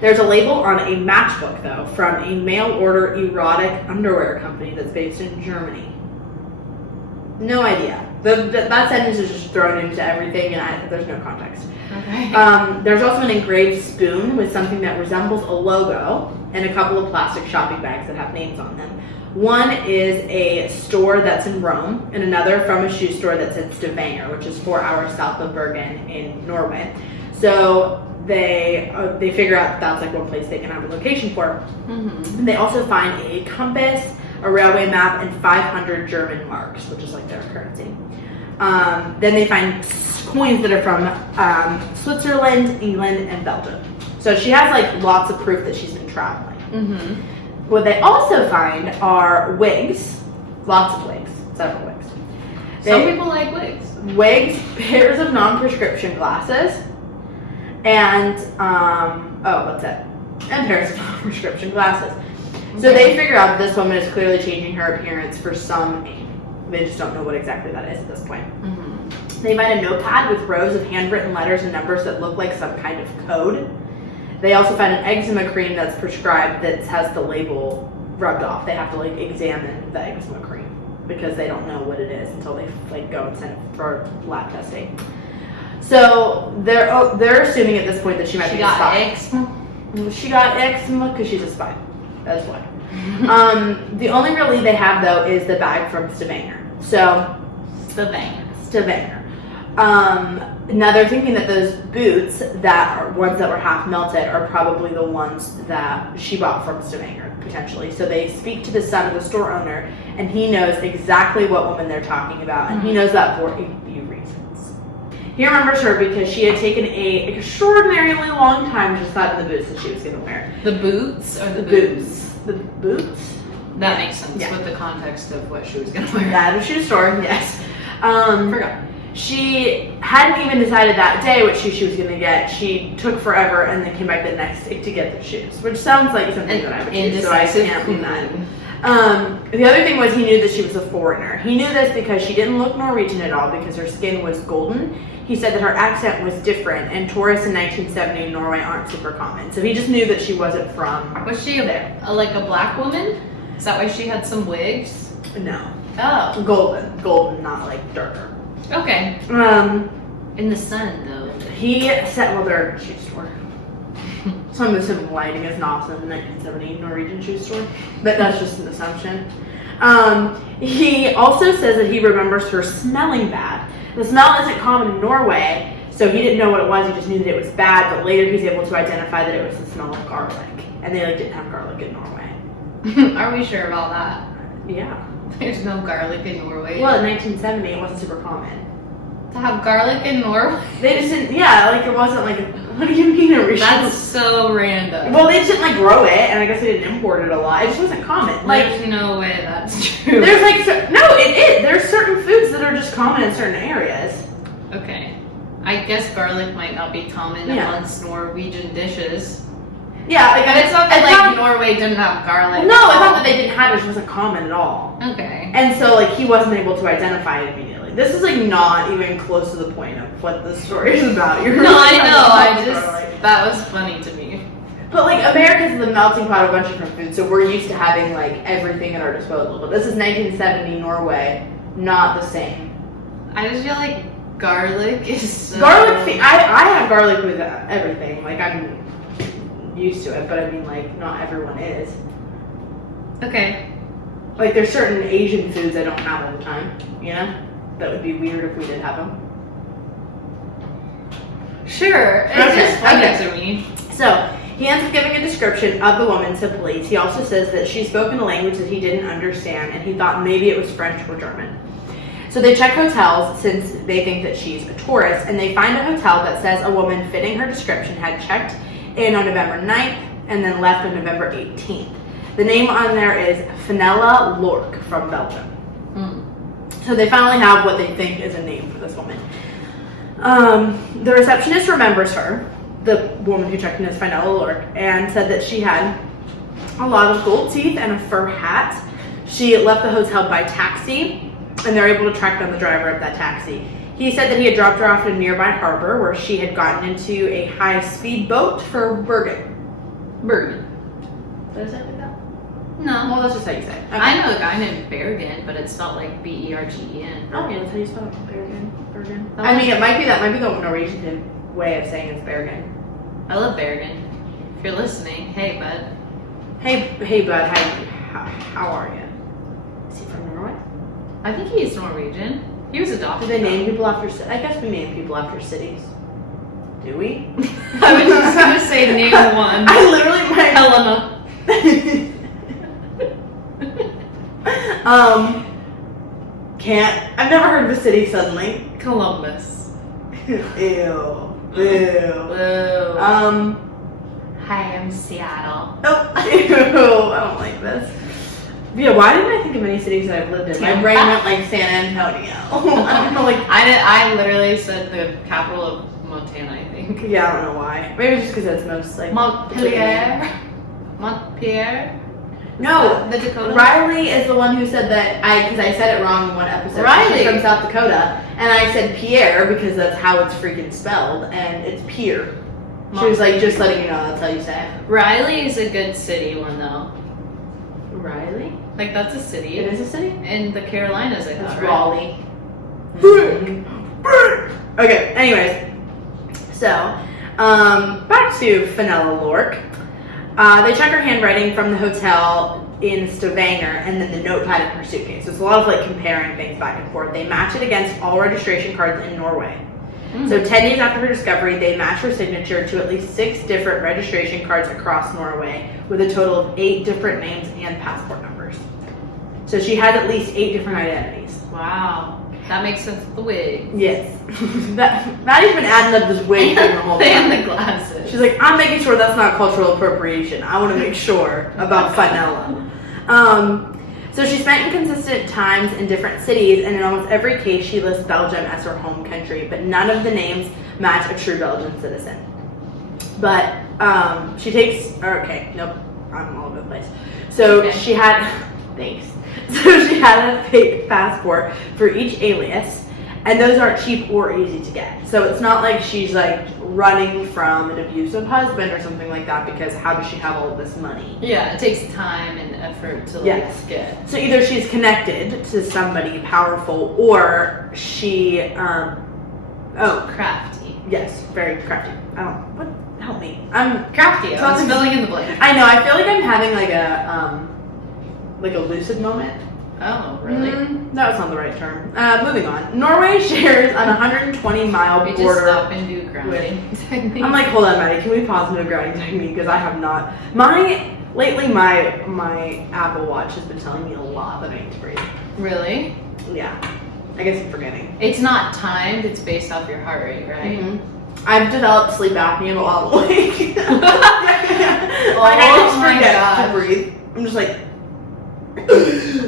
There's a label on a matchbook, though, from a mail-order erotic underwear company that's based in Germany. No idea. That sentence is just thrown into everything, and there's no context. Okay. There's also an engraved spoon with something that resembles a logo, and a couple of plastic shopping bags that have names on them. One is a store that's in Rome, and another from a shoe store that's in Stavanger, which is 4 hours south of Bergen in Norway. So they figure out that's like one place they can have a location for. They also find a compass, a railway map, and 500 German marks, which is like their currency. Then they find coins that are from Switzerland, England, and Belgium. So she has like lots of proof that she's been traveling. What they also find are wigs, lots of wigs, several wigs. Some people like wigs. Wigs, pairs of non-prescription glasses, and and pairs of non-prescription glasses. So they figure out that this woman is clearly changing her appearance for some aim. They just don't know what exactly that is at this point. They find a notepad with rows of handwritten letters and numbers that look like some kind of code. They also find an eczema cream that's prescribed that has the label rubbed off. They have to like examine the eczema cream because they don't know what it is until they like go and send it for lab testing. So they're assuming at this point that she might be a spy. She got eczema because she's a spy. That's why. The only real lead they have, though, is the bag from Stavanger. So, Stavanger. Now they're thinking that those boots that are ones that were half melted are probably the ones that she bought from Stavanger, potentially. So they speak to the son of the store owner, and he knows exactly what woman they're talking about, and he knows that for a few reasons. He remembers her because she had taken a extraordinarily long time to decide on the boots that she was going to wear. The boots or the boots? The boots? That makes sense with the context of what she was going to wear. At a shoe store, yes. Forgot. She hadn't even decided that day what shoe she was going to get. She took forever and then came back the next day to get the shoes, which sounds like something that I would do, so I can't do that. The other thing was he knew that she was a foreigner. He knew this because she didn't look Norwegian at all because her skin was golden. He said that her accent was different, and tourists in 1970 in Norway aren't super common. So he just knew that she wasn't from Was she there? Like a black woman? Is that why she had some wigs? No. Oh. Golden, not like darker. Okay. In the sun, though. He said, well, they're a shoe store. So I'm assuming lighting is not in the 1970 Norwegian shoe store, but that's just an assumption. He also says that he remembers her smelling bad. The smell isn't common in Norway, so he didn't know what it was. He just knew that it was bad, but later he's able to identify that it was the smell of garlic, and they didn't have garlic in Norway. Are we sure about that? Yeah. There's no garlic in Norway. Well, in 1970, it wasn't super common. To have garlic in Norway? They just didn't, it wasn't like, what do you mean a region? That's so random. Well, they just didn't grow it, and I guess they didn't import it a lot. It just wasn't common. There's no way that's true. There's it is. There's certain foods that are just common in certain areas. Okay. I guess garlic might not be common amongst Norwegian dishes. Yeah, but it's not that Norway didn't have garlic. No, it's not that they didn't have it, it just wasn't common at all. Okay. And so he wasn't able to identify it immediately. This is not even close to the point of what the story is about. No, I know. That was funny to me. But America's the melting pot of a bunch of different foods, so we're used to having everything at our disposal. But this is 1970 Norway, not the same. I just feel like garlic is so... Garlic, I have garlic with everything. I'm used to it, but I mean, not everyone is. Okay. There's certain Asian foods I don't have all the time, That would be weird if we did have them. Sure. It's just funny to me. So, he ends up giving a description of the woman to police. He also says that she spoke in a language that he didn't understand, and he thought maybe it was French or German. So they check hotels since they think that she's a tourist, and they find a hotel that says a woman fitting her description had checked in on November 9th and then left on November 18th. The name on there is Fenella Lork from Belgium. So they finally have what they think is a name for this woman. The receptionist remembers her, the woman who checked in as Fenella Lork, and said that she had a lot of gold teeth and a fur hat. She left the hotel by taxi, and they're able to track down the driver of that taxi. He said that he had dropped her off at a nearby harbor where she had gotten into a high-speed boat for Bergen. Bergen. Did I say it like that? No. Well, that's just how you say it. Okay. I know a guy named Bergen, but it's spelled like B-E-R-G-E-N. Oh, yeah, that's how you spell it. Bergen. I mean, that might be the Norwegian way of saying it's Bergen. I love Bergen. If you're listening, hey, bud. Hey, bud. How are you? Is he from Norway? I think he's Norwegian. He was adopted. Do they name people after cities? I guess we name people after cities. Do we? I was just gonna say name one. I literally might. Helena. Can't. I've never heard of a city suddenly. Columbus. Ew. Hi, I'm Seattle. Oh, ew. I don't like this. Yeah, why didn't I think of any cities that I've lived in? My brain went San Antonio. I don't know, I literally said the capital of Montana, I think. Yeah, I don't know why. Maybe it's just because that's most Montpelier. No, the Dakota. Riley is the one who said that because I said it wrong in one episode. Riley. She's from South Dakota, and I said Pierre because that's how it's freaking spelled, and it's Pierre. She was just letting you know that's how you say it. Riley is a good city one though. Riley? That's a city. It is a city? In the Carolinas, I thought, It's right? Raleigh. Mm-hmm. Okay, anyways. So, back to Fenella Lork. They check her handwriting from the hotel in Stavanger and then the notepad in her suitcase. So it's a lot of comparing things back and forth. They match it against all registration cards in Norway. So 10 days after her discovery, they matched her signature to at least 6 different registration cards across Norway with a total of 8 different names and passport numbers. So she had at least 8 different identities. Wow. That makes sense with the wig. Yes. Maddie's been adding up this wig thing the whole time. And the glasses. She's like, I'm making sure that's not cultural appropriation. I want to make sure about Finella. So she spent inconsistent times in different cities, and in almost every case she lists Belgium as her home country, but none of the names match a true Belgian citizen. But she takes, okay, nope, I'm all over the place. So she had, thanks. So she had a fake passport for each alias, and those aren't cheap or easy to get. So it's not like she's like running from an abusive husband or something like that, because how does she have all of this money? Yeah, it takes time and effort to get. So either she's connected to somebody powerful, or she, crafty. Yes, very crafty. Help me. I'm crafty. I was filling in the blank. I know. I feel like I'm having like a lucid moment. Oh, really? That's not the right term. Moving on. Norway shares an 120-mile border. We just stop and do grounding technique. I'm like, hold on, Maddie. Can we pause and do a grounding technique? Because I have not. Lately, my Apple Watch has been telling me a lot that I need to breathe. Really? Yeah. I guess I'm forgetting. It's not timed. It's based off your heart rate, right? Mm-hmm. I've developed sleep apnea while I'm awake. Oh I just forget my to breathe. I'm just like.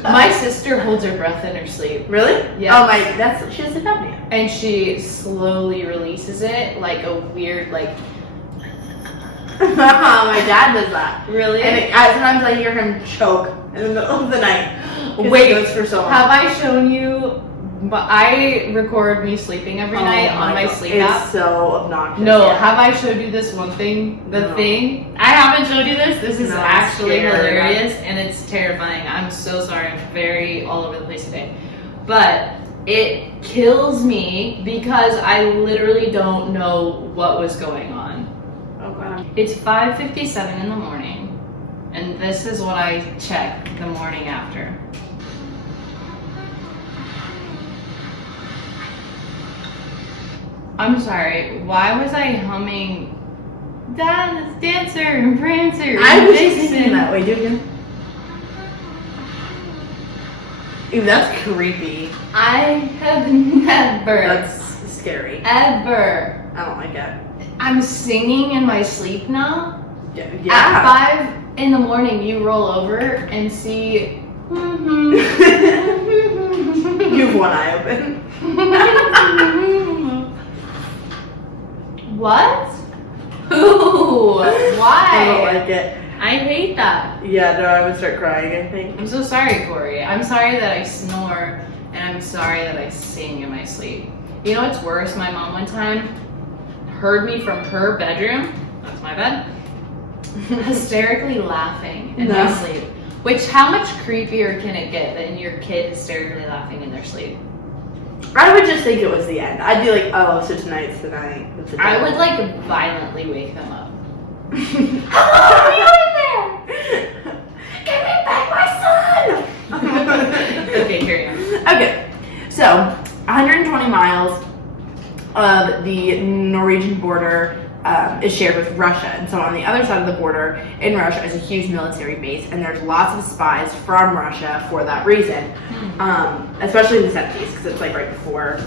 My sister holds her breath in her sleep. Really? Yeah. Oh she has sleep apnea. And she slowly releases it like a weird like. My dad does that. Really? And sometimes I hear him choke in the middle of the night. Wait, it goes for so long. Have I shown you? But I record me sleeping every night on my sleep app. It's so obnoxious. No, have I showed you this one thing? The thing? I haven't showed you this. This is actually hilarious and it's terrifying. I'm so sorry. I'm very all over the place today. But it kills me because I literally don't know what was going on. Oh, wow. It's 5:57 in the morning, and this is what I check the morning after. I'm sorry, why was I humming Dance, Dancer, and Prancer? I was just thinking that way, dude. Ew, that's creepy. I have never. That's scary. Ever. I don't like it. I'm singing in my sleep now. Yeah. At 5 in the morning, you roll over and see. You have one eye open. What? Who? Why? I don't like it. I hate that. Yeah, no, I would start crying, I think. I'm so sorry, Corey. I'm sorry that I snore, and I'm sorry that I sing in my sleep. You know what's worse? My mom one time heard me from her bedroom, that's my bed, hysterically laughing in my sleep. Which, how much creepier can it get than your kid hysterically laughing in their sleep? I would just think it was the end. I'd be like, oh, so tonight's the night. I would like violently wake them up. How are you in there? Give me back my son! Okay, carry on. Okay, so 120 miles of the Norwegian border is shared with Russia. And so on the other side of the border in Russia is a huge military base, and there's lots of spies from Russia for that reason, especially in the 70s, because it's like right before,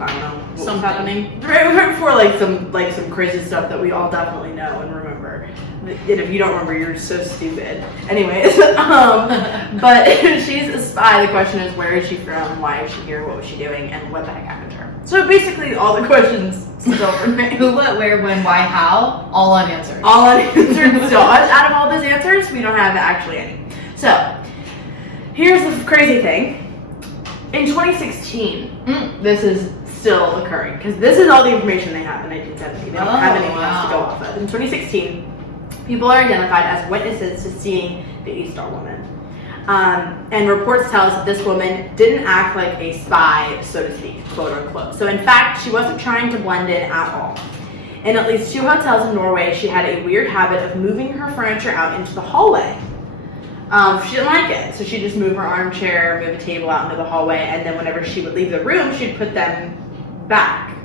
I don't know what's happening. Right before like some crazy stuff that we all definitely know and remember. And if you don't remember, you're so stupid. Anyways, but if she's a spy, the question is, where is she from? Why is she here? What was she doing? And what the heck happened to her? So basically, all the questions still remain. Who, what, where, when, why, how? All unanswered. All unanswered. So out of all those answers, we don't have actually any. So here's the crazy thing. In 2016, this is still occurring, because this is all the information they have in 1970. They don't have anything else to go off of. In 2016, people are identified as witnesses to seeing the Isdal Woman. And reports tell us that this woman didn't act like a spy, so to speak, quote unquote. So in fact, she wasn't trying to blend in at all. In at least 2 hotels in Norway, she had a weird habit of moving her furniture out into the hallway. She didn't like it, so she'd just move her armchair, move a table out into the hallway, and then whenever she would leave the room, she'd put them back.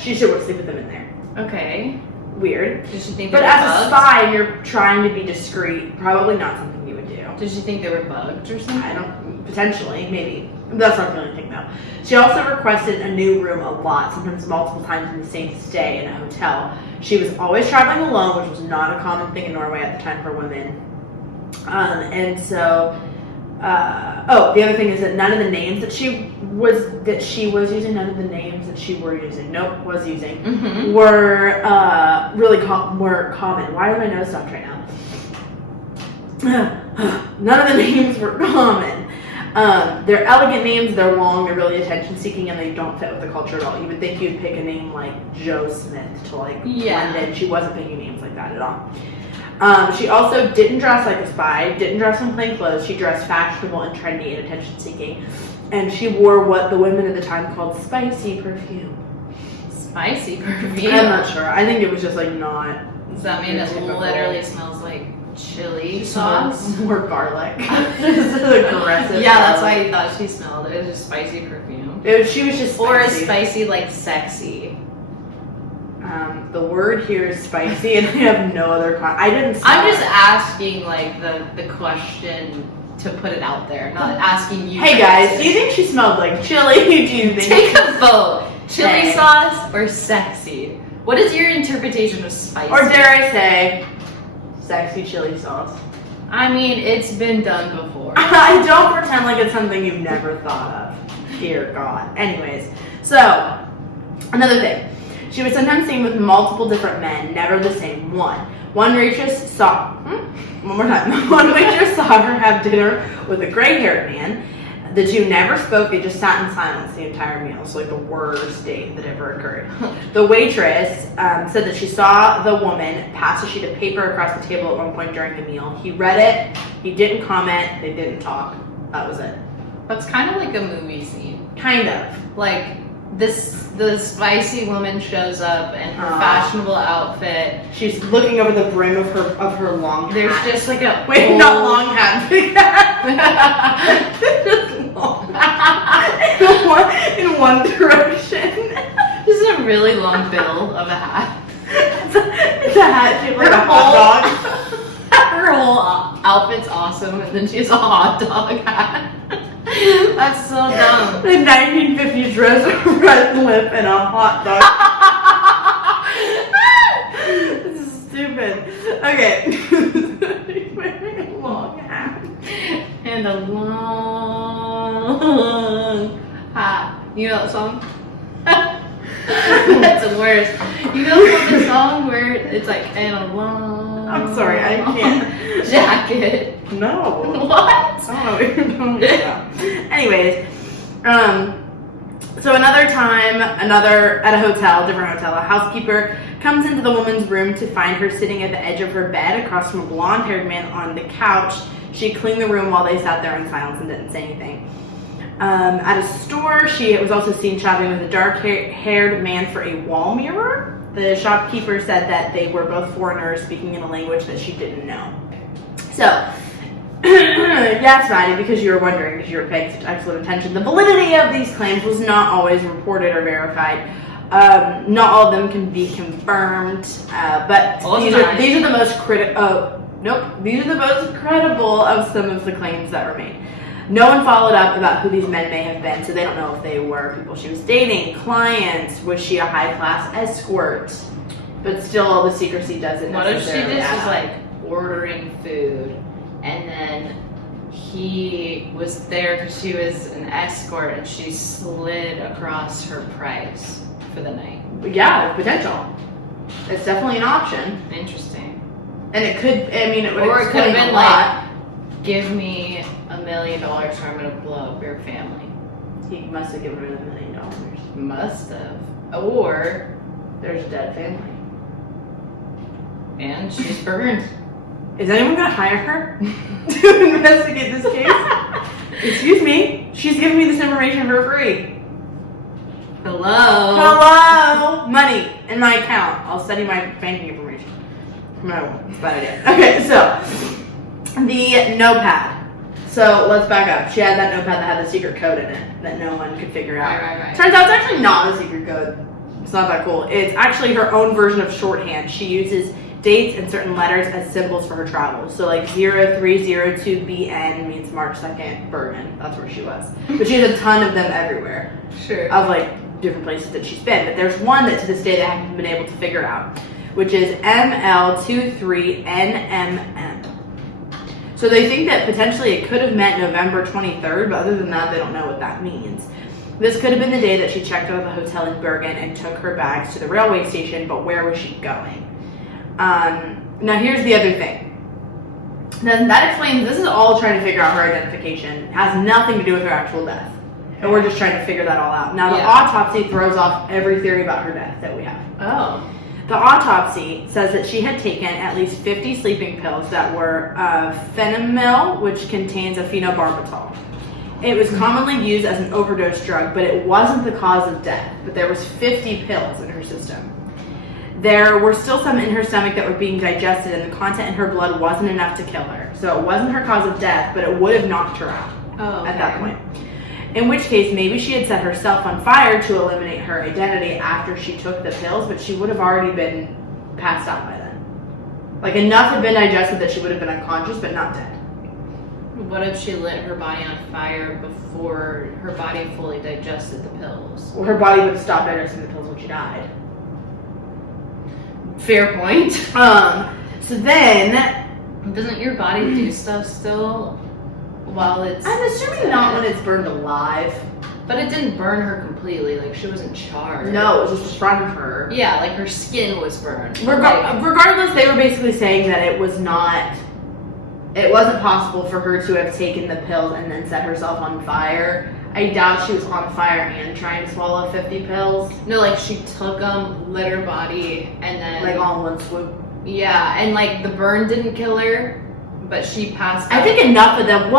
She should sleep with them in there. Okay. Weird. Did she think they But were as bugged? a spy, and you're trying to be discreet, probably not something you would do. Did she think they were bugged or something? I don't, potentially, maybe. That's not the only thing though. She also requested a new room a lot, sometimes multiple times in the same stay in a hotel. She was always traveling alone, which was not a common thing in Norway at the time for women. And so, the other thing is that none of the names that she was using, none of the names that she was using, were were common. Why are my nose stopped right now? None of the names were common. They're elegant names, they're long, they're really attention-seeking, and they don't fit with the culture at all. You would think you'd pick a name like Joe Smith to blend in. She wasn't picking names like that at all. She also didn't dress like a spy, didn't dress in plain clothes. She dressed fashionable and trendy and attention-seeking. And she wore what the women at the time called spicy perfume. Spicy perfume? I'm not sure. I think it was just not... Does that mean it literally smells like chili sauce? Or garlic. This is aggressive. Yeah, that's why I thought she smelled. It was just spicy perfume. She was just spicy. Or a spicy, sexy. The word here is spicy, and I have no other. I'm just asking the question to put it out there, not asking you. Hey guys, do you think she smelled like chili? Do you think? Take a vote. Chili sauce or sexy? What is your interpretation of spicy? Or dare I say, sexy chili sauce? I mean, it's been done before. I don't pretend like it's something you've never thought of. Dear God. Anyways, so another thing. She was sometimes seen with multiple different men, never the same one. One waitress saw her have dinner with a gray-haired man. The two never spoke, they just sat in silence the entire meal. So the worst date that ever occurred. The waitress said that she saw the woman pass a sheet of paper across the table at one point during the meal. He read it, he didn't comment, they didn't talk. That was it. That's kind of like a movie scene. Kind of. The spicy woman shows up in her fashionable outfit. She's looking over the brim of her long hat. There's just a not long hat, big hat. Just long hat. In one direction. This is a really long bill of a hat. It's a hat shaped like a hot dog. Her whole outfit's awesome, and then she has a hot dog hat. That's so dumb. The 1950s dress, a red lip, and a hot dog. This is stupid. Okay. Wearing a long hat. And a long hat. You know that song? That's the worst. You know the song where it's and a long... I'm sorry, I can't. Jacket. No. What? I don't know what you're talking about. Anyways, so another time, at a hotel, different hotel, a housekeeper comes into the woman's room to find her sitting at the edge of her bed across from a blonde-haired man on the couch. She cleaned the room while they sat there in silence and didn't say anything. At a store, she was also seen shopping with a dark-haired man for a wall mirror. The shopkeeper said that they were both foreigners speaking in a language that she didn't know. So, yes, Maddie, because you were wondering, because you were paying such excellent attention, the validity of these claims was not always reported or verified. Not all of them can be confirmed, but these are the most these are the most credible of some of the claims that were made. No one followed up about who these men may have been, so they don't know if they were people she was dating, clients, was she a high-class escort? But still, the secrecy doesn't necessarily. What if she just was ordering food, and then he was there because she was an escort, and she slid across her price for the night? Yeah, potential. It's definitely an option. Interesting. And it could, it would or it could have been a lot. Give me $1 million or I'm going to blow up your family. He must have given her $1 million. Must have. Or there's a dead family. And she's burned. Is anyone going to hire her to investigate this case? Excuse me, she's giving me this information for free. Hello? Money in my account. I'll study my banking information. No, it's a bad idea. Okay, so the notepad. So let's back up. She had that notepad that had the secret code in it that no one could figure out. Right. Turns out it's actually not a secret code. It's not that cool. It's actually her own version of shorthand. She uses dates and certain letters as symbols for her travels. So like 0302BN means March 2nd, Bergen. That's where she was. But she has a ton of them everywhere. Sure. Of like different places that she's been. But there's one that to this day they haven't been able to figure out, which is ML23NMM. So they think that potentially it could have meant November 23rd, but other than that, they don't know what that means. This could have been the day that she checked out of the hotel in Bergen and took her bags to the railway station, but where was she going? Now here's the other thing. Now that explains, this is all trying to figure out her identification. It has nothing to do with her actual death. And we're just trying to figure that all out. Now the autopsy throws off every theory about her death that we have. Oh. The autopsy says that she had taken at least 50 sleeping pills that were phenomyl, which contains a phenobarbital. It was commonly used as an overdose drug, but it wasn't the cause of death. But there was 50 pills in her system. There were still some in her stomach that were being digested, and the content in her blood wasn't enough to kill her. So it wasn't her cause of death, but it would have knocked her out at that point. In which case, maybe she had set herself on fire to eliminate her identity after she took the pills, but she would have already been passed out by then. Like enough had been digested that she would have been unconscious, but not dead. What if she lit her body on fire before her body fully digested the pills? Well, her body would have stopped digesting the pills when she died. Fair point. So then... Doesn't your body do stuff still while it's... I'm assuming not when it's burned alive. But it didn't burn her completely, like she wasn't charred. No, it was just a front of her. Yeah, like her skin was burned. Regardless, they were basically saying that it wasn't possible for her to have taken the pills and then set herself on fire. I doubt she was on fire and trying to swallow 50 pills. No, like she took them, lit her body, and then... Like all in one swoop. Yeah, and like the burn didn't kill her, but she passed out. I think enough of them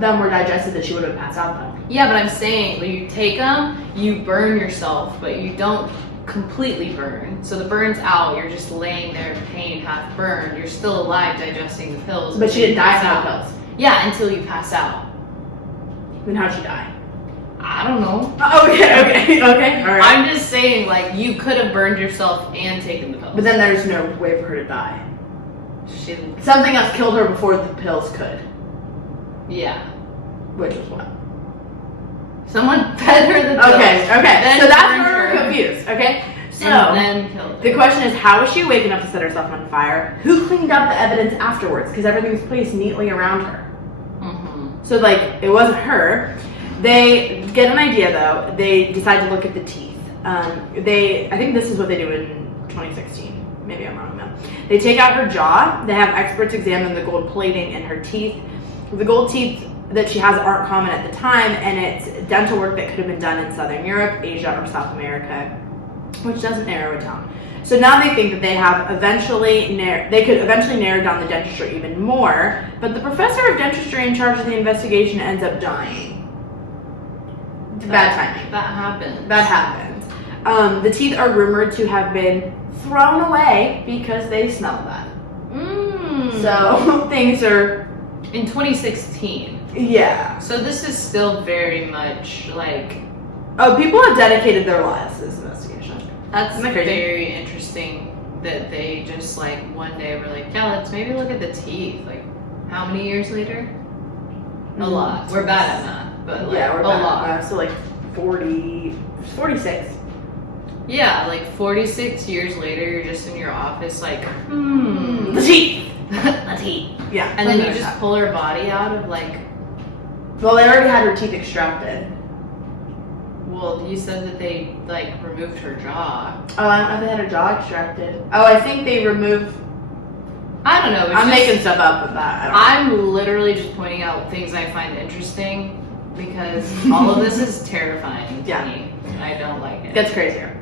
them were digested that she would have passed out though. Yeah, but I'm saying, when you take them, you burn yourself, but you don't completely burn. So the burn's out, you're just laying there in pain, half burned. You're still alive digesting the pills. But she didn't die from the pills. Yeah, until you pass out. Then how'd she die? I don't know. Okay, all right. I'm just saying, like, you could have burned yourself and taken the pills. But then there's no way for her to die. Something else killed her before the pills could. Yeah. Which was what? Someone fed her the pills. Okay. Then So that's where we're confused, okay? So, and then killed her. The question is, how was she awake enough to set herself on fire? Who cleaned up the evidence afterwards? Because everything was placed neatly around her. So, like, it wasn't her. They get an idea, though. They decide to look at the teeth. I think this is what they do in 2016. Maybe I'm wrong, though. They take out her jaw. They have experts examine the gold plating in her teeth. The gold teeth that she has aren't common at the time, and it's dental work that could have been done in Southern Europe, Asia, or South America, which doesn't narrow it down. So now they think that they could eventually narrow down the dentistry even more, but the professor of dentistry in charge of the investigation ends up dying. Bad timing. That happens. The teeth are rumored to have been thrown away because they smell bad. So things are... In 2016. Yeah. So this is still very much like... Oh, people have dedicated their lives to this investigation. That's very interesting that they just like one day were like, yeah, let's maybe look at the teeth. Like, how many years later? A lot. We're bad at math, but like, yeah, we're a bad lot. At math. So like 46. Yeah, like 46 years later, you're just in your office like, the teeth. The teeth. Yeah. And then you just pull her body out of like... Well, they already had her teeth extracted. Well, you said that they like removed her jaw. Oh, I don't know if they had her jaw extracted. Oh, I think they removed... I don't know. I'm making stuff up with that. I'm literally just pointing out things I find interesting because all of this is terrifying to me. I don't like it. Gets crazier.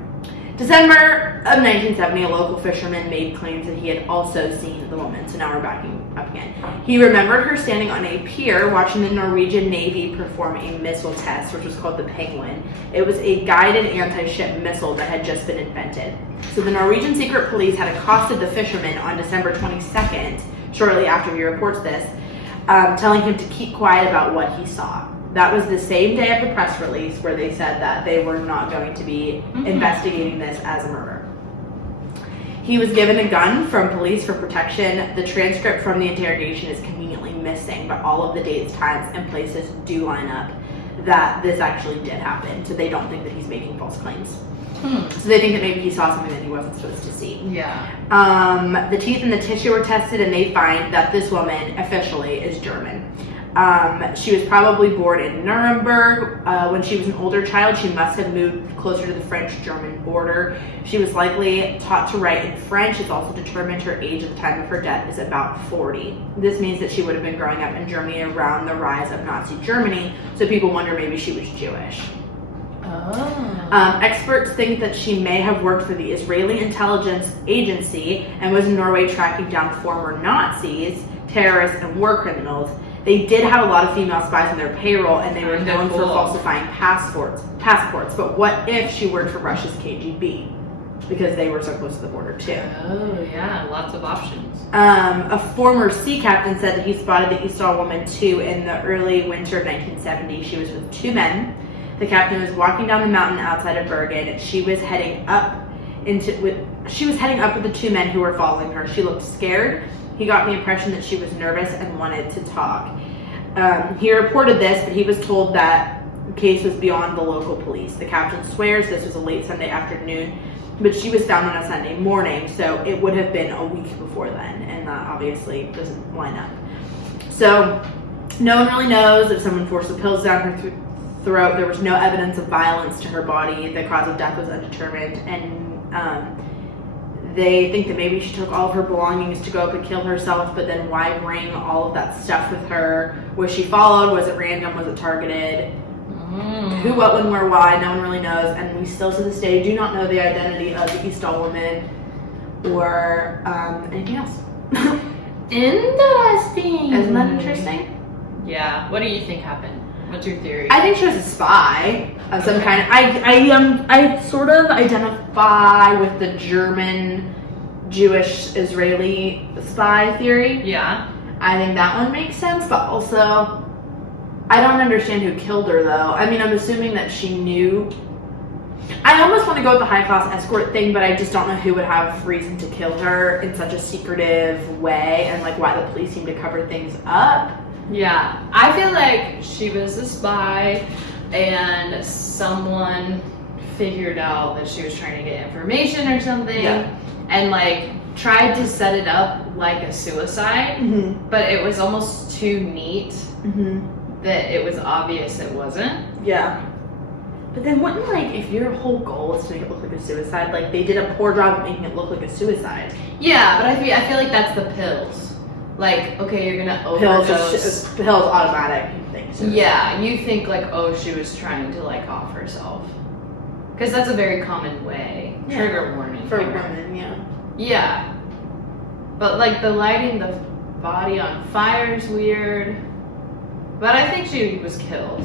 December of 1970, a local fisherman made claims that he had also seen the woman. So now we're backing up again. He remembered her standing on a pier watching the Norwegian Navy perform a missile test, which was called the Penguin. It was a guided anti-ship missile that had just been invented. So the Norwegian secret police had accosted the fisherman on December 22nd, shortly after he reports this, telling him to keep quiet about what he saw. That was the same day of the press release where they said that they were not going to be investigating this as a murder. He was given a gun from police for protection. The transcript from the interrogation is conveniently missing, but all of the dates, times, and places do line up that this actually did happen. So they don't think that he's making false claims. So they think that maybe he saw something that he wasn't supposed to see. Yeah. The teeth and the tissue were tested, and they find that this woman officially is German. She was probably born in Nuremberg. When she was an older child, she must have moved closer to the French-German border. She was likely taught to write in French. It's also determined her age at the time of her death is about 40. This means that she would have been growing up in Germany around the rise of Nazi Germany, so people wonder maybe she was Jewish. Experts think that she may have worked for the Israeli intelligence agency and was in Norway tracking down former Nazis, terrorists, and war criminals. They did have a lot of female spies on their payroll, and they were known for falsifying passports. But what if she worked for Russia's KGB? Because they were so close to the border too. Oh yeah, lots of options. A former sea captain said that he spotted the Isdal Woman too in the early winter of 1970. She was with 2 men. The captain was walking down the mountain outside of Bergen. She was heading up with the 2 men who were following her. She looked scared. He got the impression that she was nervous and wanted to talk. He reported this, but he was told that the case was beyond the local police. The captain swears this was a late Sunday afternoon, but she was found on a Sunday morning, so it would have been a week before then, and that obviously doesn't line up. So no one really knows if someone forced the pills down her throat. There was no evidence of violence to her body. The cause of death was undetermined, and they think that maybe she took all of her belongings to go up and kill herself, but then why bring all of that stuff with her? Was she followed? Was it random? Was it targeted? Who, what, when, where, why? No one really knows, and we still to this day do not know the identity of the Isdal Woman or anything else. Interesting. Isn't that interesting? Yeah. What do you think happened? What's your theory? I think she was a spy of some kind. I sort of identify with the German, Jewish, Israeli spy theory. Yeah. I think that one makes sense, but also I don't understand who killed her though. I mean, I'm assuming that she knew. I almost want to go with the high class escort thing, but I just don't know who would have reason to kill her in such a secretive way, and like why the police seem to cover things up. Yeah, I feel like she was a spy and someone figured out that she was trying to get information or something and like tried to set it up like a suicide, but it was almost too neat that it was obvious it wasn't. Yeah. But then wouldn't, like, if your whole goal is to make it look like a suicide, like, they did a poor job of making it look like a suicide. Yeah, but I feel like that's the pills. Like, okay, you're gonna overdose. Pills automatic, you think. Suicide. Yeah, you think like, oh, she was trying to like off herself. Because that's a very common way. Yeah. Trigger warning. For women, yeah. Yeah. But like the lighting the body on fire is weird. But I think she was killed.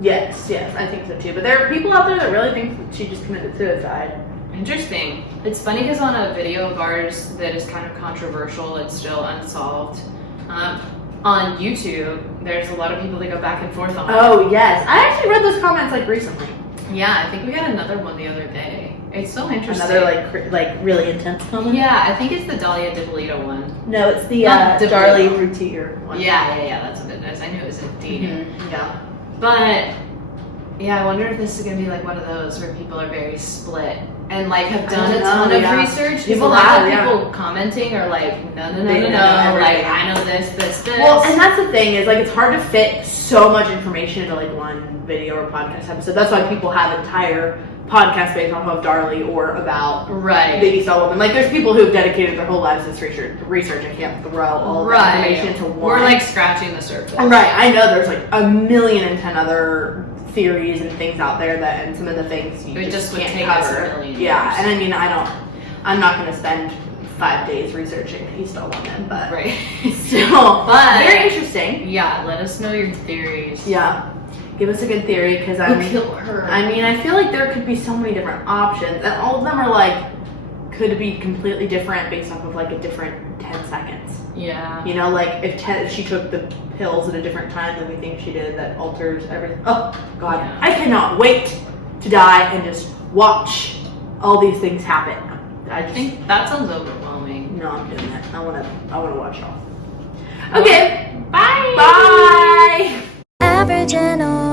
Yes, I think so too. But there are people out there that really think that she just committed suicide. Interesting. It's funny because on a video of ours that is kind of controversial, it's still unsolved. On YouTube, there's a lot of people that go back and forth on it. Oh, yes. I actually read those comments like recently. Yeah, I think we had another one the other day. It's so interesting. Another like really intense comment? Yeah, I think it's the Dahlia Dipolito one. No, it's the Darlie Routier one. Yeah, that's what it is. I knew it was a dating. Yeah. But yeah, I wonder if this is gonna be like one of those where people are very split and like have done a ton of research. People commenting are like, no, like I know this. Well, and that's the thing is like it's hard to fit so much information into like one video or podcast episode. That's why people have entire podcasts based off of Darlie or about the Isdal Woman. Like there's people who've dedicated their whole lives to this research. I can't throw all the information into one. We're like scratching the surface. Right. I know there's like 1,010,000 other theories and things out there that, and some of the things you just can't cover. Yeah, and I mean, I'm not going to spend 5 days researching the Isdal Woman, but still, very interesting. Yeah, let us know your theories. Yeah, give us a good theory because kill her. I mean, I feel like there could be so many different options, and all of them are like could be completely different based off of like a different 10 seconds. Yeah. You know, like if she took the pills at a different time than we think she did, that alters everything. Oh God, Yeah. I cannot wait to die and just watch all these things happen. I think that sounds overwhelming. No, I'm doing it. I wanna watch y'all. Okay, Bye. bye. Aboriginal